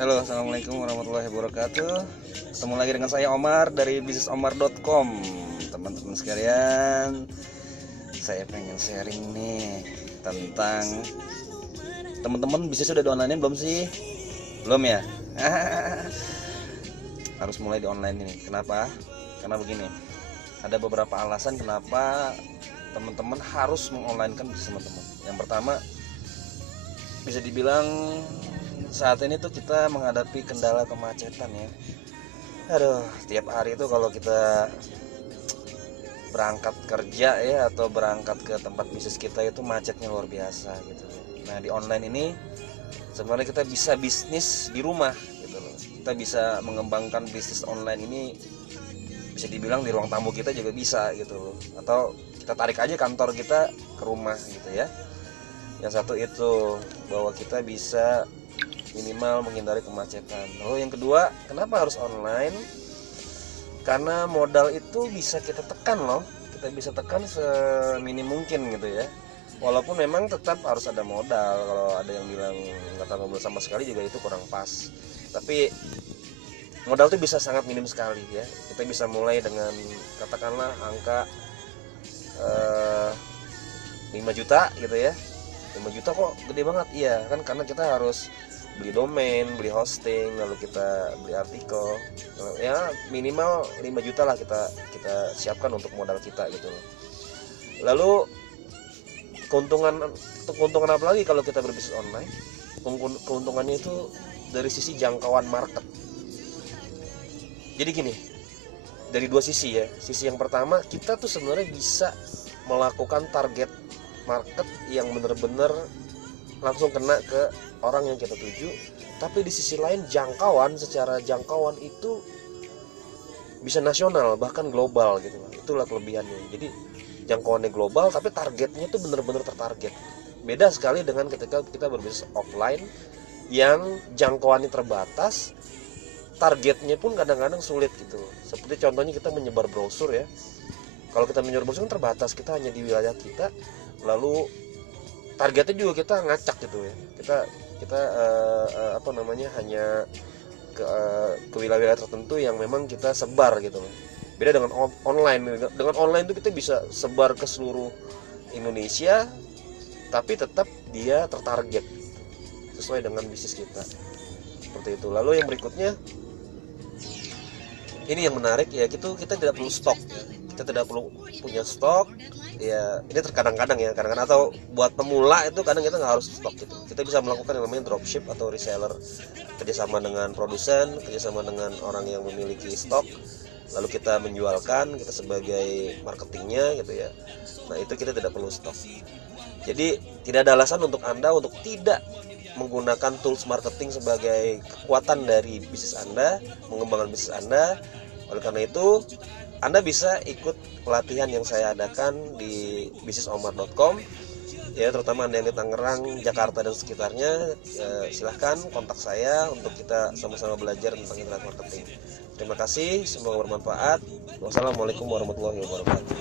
Halo, assalamualaikum warahmatullahi wabarakatuh. Ketemu lagi dengan saya Omar dari bisnisomar.com. Teman-teman sekalian, saya pengen sharing nih tentang teman-teman bisnis sudah di online belum sih? Belum ya? Harus mulai di online ini. Kenapa? Karena begini, ada beberapa alasan kenapa teman-teman harus mengonlinekan bisnis teman-teman. Yang pertama, bisa dibilang saat ini tuh kita menghadapi kendala kemacetan ya. Aduh, tiap hari itu kalau kita berangkat kerja ya atau berangkat ke tempat bisnis kita itu macetnya luar biasa gitu. Nah, di online ini sebenarnya kita bisa bisnis di rumah gitu loh. Kita bisa mengembangkan bisnis online ini, bisa dibilang di ruang tamu kita juga bisa gitu loh. Atau kita tarik aja kantor kita ke rumah gitu ya. Yang satu itu bahwa kita bisa minimal menghindari kemacetan. Lalu yang kedua, kenapa harus online? Karena modal itu bisa kita tekan loh. Kita bisa tekan seminim mungkin gitu ya. Walaupun memang tetap harus ada modal. Kalau ada yang bilang nggak tambah modal sama sekali juga itu kurang pas. Tapi modal itu bisa sangat minim sekali ya. Kita bisa mulai dengan katakanlah angka 5 juta gitu ya. 5 juta kok gede banget. Iya kan, karena kita harus beli domain, beli hosting, lalu kita beli artikel. Ya minimal 5 juta lah kita siapkan untuk modal kita gitu loh. Lalu keuntungan apa lagi kalau kita berbisnis online? Keuntungannya itu dari sisi jangkauan market. Jadi gini, dari dua sisi ya. Sisi yang pertama, kita tuh sebenarnya bisa melakukan target market yang benar-benar langsung kena ke orang yang kita tuju. Tapi di sisi lain secara jangkauan itu bisa nasional bahkan global gitu. Itulah kelebihannya. Jadi jangkauannya global tapi targetnya itu benar-benar tertarget. Beda sekali dengan ketika kita berbisnis offline yang jangkauannya terbatas, targetnya pun kadang-kadang sulit gitu. Seperti contohnya kita menyebar brosur ya. Kalau kita menyebar brosur kan terbatas, kita hanya di wilayah kita. Lalu targetnya juga kita ngacak gitu ya. Kita hanya ke wilayah tertentu yang memang kita sebar gitu loh. Beda dengan online. Dengan online itu kita bisa sebar ke seluruh Indonesia, tapi tetap dia tertarget sesuai dengan bisnis kita. Seperti itu. Lalu yang berikutnya, ini yang menarik ya, kita tidak perlu stok. Kita tidak perlu punya stok. Ya, ini terkadang-kadang ya, kadang-kadang atau buat pemula itu kadang kita nggak harus stok gitu. Kita bisa melakukan yang namanya dropship atau reseller, kerjasama dengan produsen, kerjasama dengan orang yang memiliki stok, lalu kita menjualkan, kita sebagai marketingnya gitu ya. Nah, itu kita tidak perlu stok. Jadi tidak ada alasan untuk Anda untuk tidak menggunakan tools marketing sebagai kekuatan dari bisnis Anda, mengembangkan bisnis Anda. Oleh karena itu, Anda bisa ikut pelatihan yang saya adakan di bisnisomar.com ya, terutama Anda yang di Tangerang, Jakarta dan sekitarnya. Silahkan kontak saya untuk kita sama-sama belajar tentang internet marketing. Terima kasih, semoga bermanfaat. Wassalamualaikum warahmatullahi wabarakatuh.